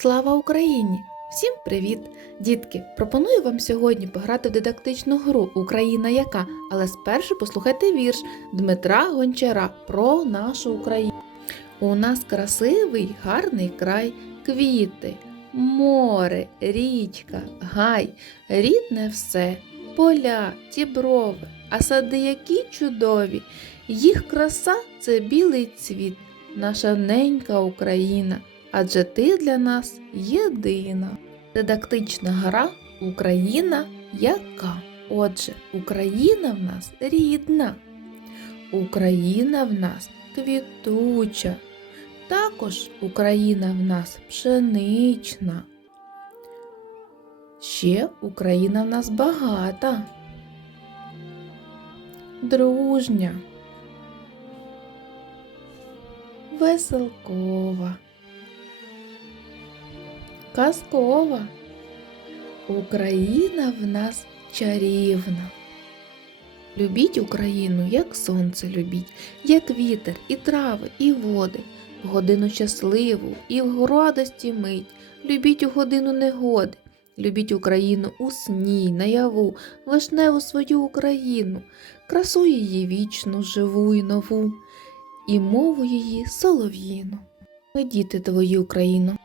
Слава Україні! Всім привіт! Дітки! Пропоную вам сьогодні пограти в дидактичну гру Україна яка, але спершу послухайте вірш Дмитра Гончара про нашу Україну. У нас красивий, гарний край, квіти, море, річка, гай, рідне все, поля, діброви, а сади які чудові. Їх краса це білий цвіт, наша ненька Україна адже ти для нас єдина. Дидактична гра Україна яка? Отже, Україна в нас рідна. Україна в нас квітуча. Також Україна в нас пшенична. Ще Україна в нас багата. Дружня. Веселкова казкова. Україна в нас чарівна. Любіть Україну, як сонце любіть, як вітер, і трави, і води, в годину щасливу і в радості мить. Любіть у годину негоди, любіть Україну у сні, наяву, вишневу свою Україну, красу її вічну, живу і нову, і мову її солов'їну. Ми діти твої Україно,